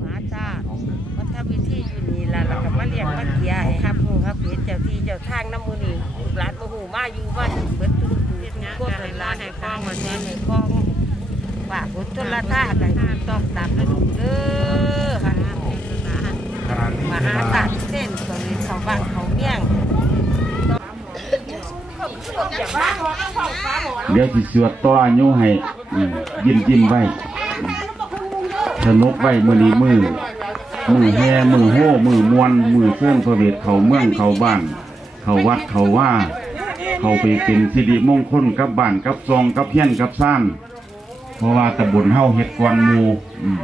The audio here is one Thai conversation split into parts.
หมาจ้าวัฒนวิธีอยู่นี่ล่ะแล้วก็มาเรียกมาเกียให้ครับผู้ครับเห็นเจ้าที่เจ้าทางน้ำมือนี่ลูกหลานบ่ฮู้มาอยู่มาอยู่เบิดทุกผู้ทุกคนหลานให้คล้องมาเงินให้คล้องว่าพุทธละท่ากันต้องตามนะลูกเด้อค่ะมหาศาลเส้นตัวนี้เขาบ้านเขาเมี่ยงเดี๋ยวสิสวดต่ออายุให้อืมยิ้มยิ้มไว้อืม สนุกไว้มือนี้มือมือแห่มือโห่มือมวนมือเพื่องพระเวทเขาเมืองเขาบ้าน เขาวัดเขาว่า เขาไปเป็นสิริมงคลกับบ้านกับซองกับเพี้ยนกับซ่านเพราะว่าตะบุญเฮาเห็ดกวนมูอืม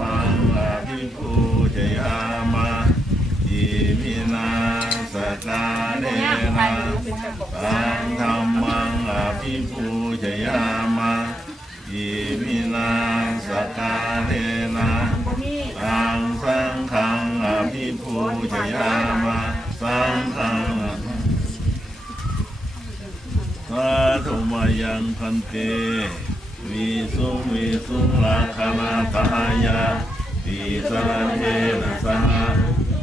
ฟังอภิปูชย อาภิปูชยามาอิมินาสตาเนนะสังสังฆังอภิปูชยามาสังฆังสาธุมายังพันเตวิสุวิสุลักขณาตายาติสรณเนนะสห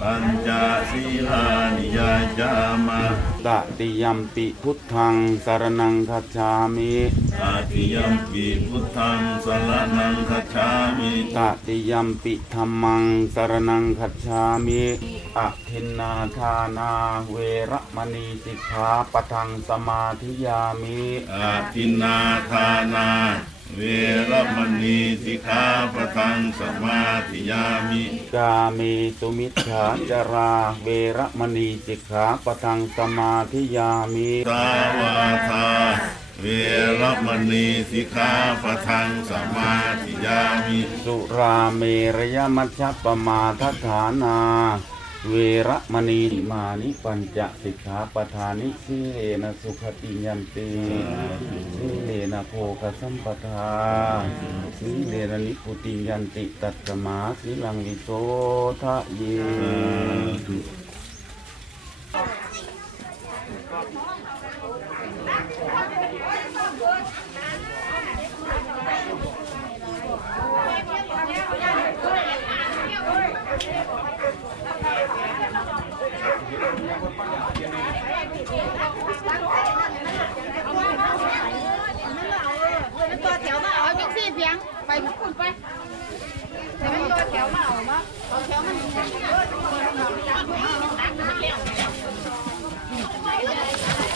ปัญจศีลานิยาจามาตติยัมปิพุทธังสารนังคัจฉามิอาติยัมปีพุทธังสรณังคัจฉามิตติยัมปิธรรมังสารนังคัจฉามิอะทินนาทานาเวระมณีสิกขาปะทังสมาธิยามิอาทินนาทานา เวรมณีสิกขาปะทังสมาธิยามิกาเมสุมิชฌาจารา เวระมณีสิกขาปะทังสมาธิยามิ สาวาทาเวรมณีสิกขาปะทังสมาธิยามิ สุราเมรยมัชฌปมาทฐานา เวระมณีมานิปัญจสิกขาปทานิสีเลนะสุขติยันติสีเลนะโภคสัมปทาสีเลนะนิพุติยันติตัตตมาสีลังวิโสทะเย ตัวแถวมาเอาจังซี่เพียงไปทุกคนไปแต่มันตัวแถวมาเอามาเอาแถวมันเป็น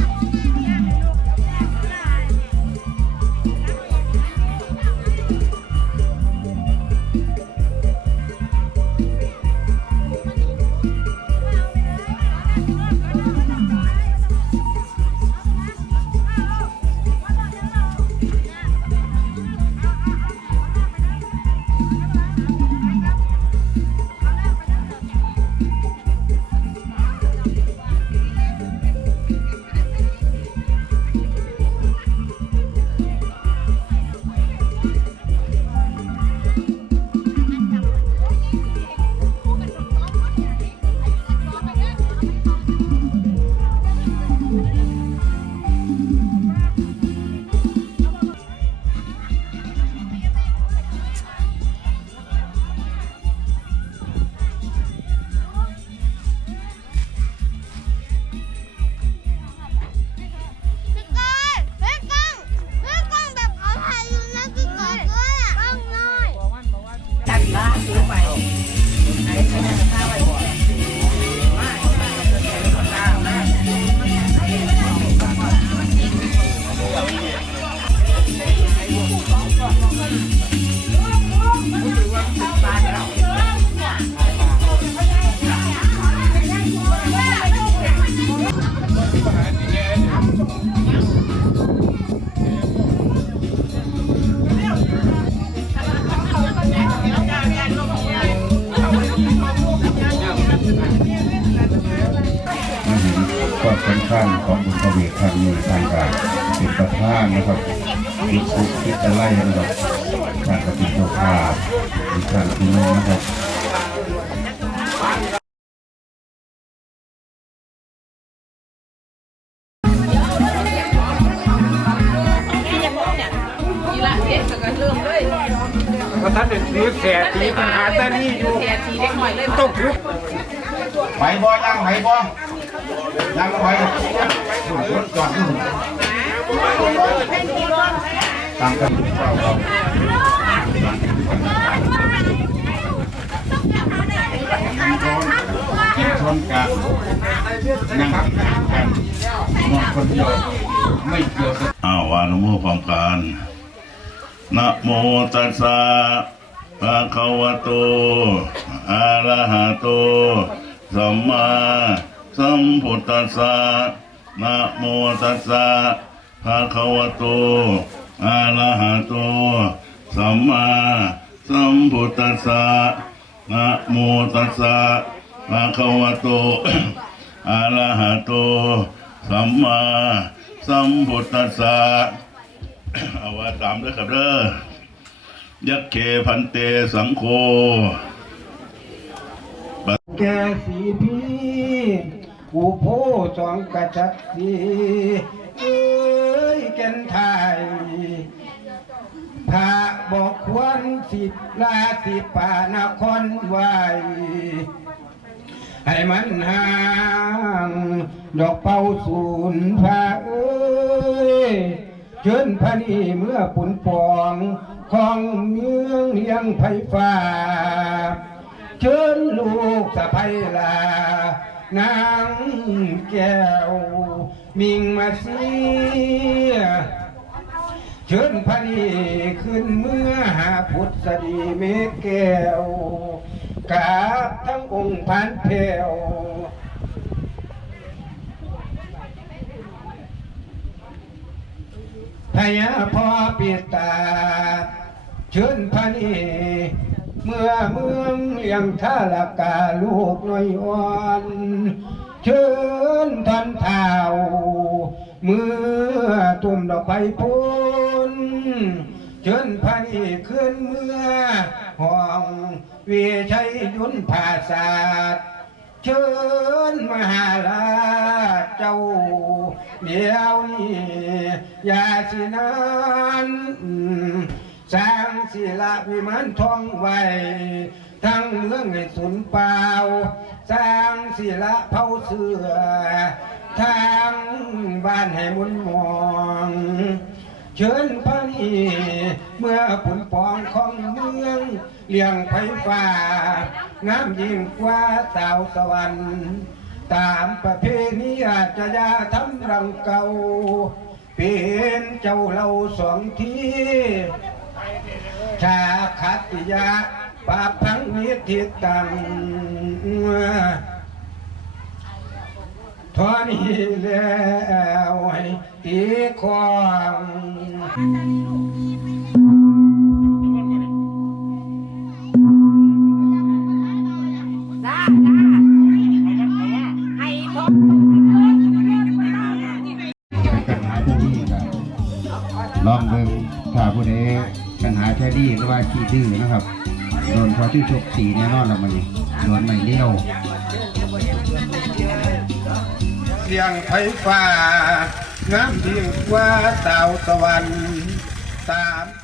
Yeah. ความสำคัญของบุญประเวทครั้งนี้ทางการเป็นประธานนะครับคิดทุกคิดอะไรนะครับการปฏิบัติภาพในครั้งที่นี้นะครับว่าท่านเด็กถือแสตีปัญหาแต่นี่อยู่ต้องถือไหวบ่ยังไหวบ่ ยังไหวสุดรถจอดอยู่ตามกันกินชนกันนั่งกันนอนคนเดียวไม่เกี่ยวกับอ้าววานุโมพร้อมกันนะโมตัสสะภะคะวะโตอะระหะโตสัมมา สัมพุทธัสสะนะโมตัสสะภะคะวะโตอะระหะโตสัมมาสัมพุทธัสสะนะโมตัสสะภะคะวะโตอะระหะโตสัมมาสัมพุทธัสสะเอาว่าตามด้วยครับเด้อยักเคพันเตสังโฆแกสีพี กูโพสองกระจัดสีเอ้ยแก่นไทยพระบอกควรสิบลาสิป่านครไว้ให้มันห่าง ดอกเป่าศูนย์พระเอ้ยเชิญพระนีเมื่อปุ่นปองของเมืองเลียงไผ่ฟ้า เชิญลูกสะใภ้ลา นางแก้วมิงมาเสียเชิญพระนีขึ้นเมื่อหาพุทธดีเมฆแก้วกราบทั้งองค์พันเพวพญาพ่อปิตาเชิญพระนี เมื่อเมืองเลียงท่าลากาลูกน้อยอ่อนเชิญท่านเท้าเมื่อตุ่มดอกไผ่พุนเชิญพระนีขึ้นเมื่อห้องเวีชัยยุนภาศาสเชิญมหาราชเจ้าเดี๋ยวนี้ยาสินาน สร้างศิลาวิมานทองไว้ทั้งเรื่องให้สุนเปล่าสร้างศิลาเผาเสือทางบ้านให้มุนมอง เชิญพระนีเมื่อผลปองของเมืองเลี้ยงไผ่ฟ้างามยิ่งกว่าสาวสวรรค์ตามประเพณีอาจจะยาทำรังเก่าเป็นเจ้าเราสองที ชาคัติยาปาพังนิทิตังทอนี้แล้วให้ตีควาที่นี่ครับลองเบิ่งถ้าผู้ใด ปัญหาแค่นี้หรือว่าขี้ดื้อนะครับโดนพอที่ชกสีแน่นอนละมันนี่โดนไม่เลี้ยวเสียงไฟฟ้างามยิ่งกว่าดาวตะวันตามประเพณี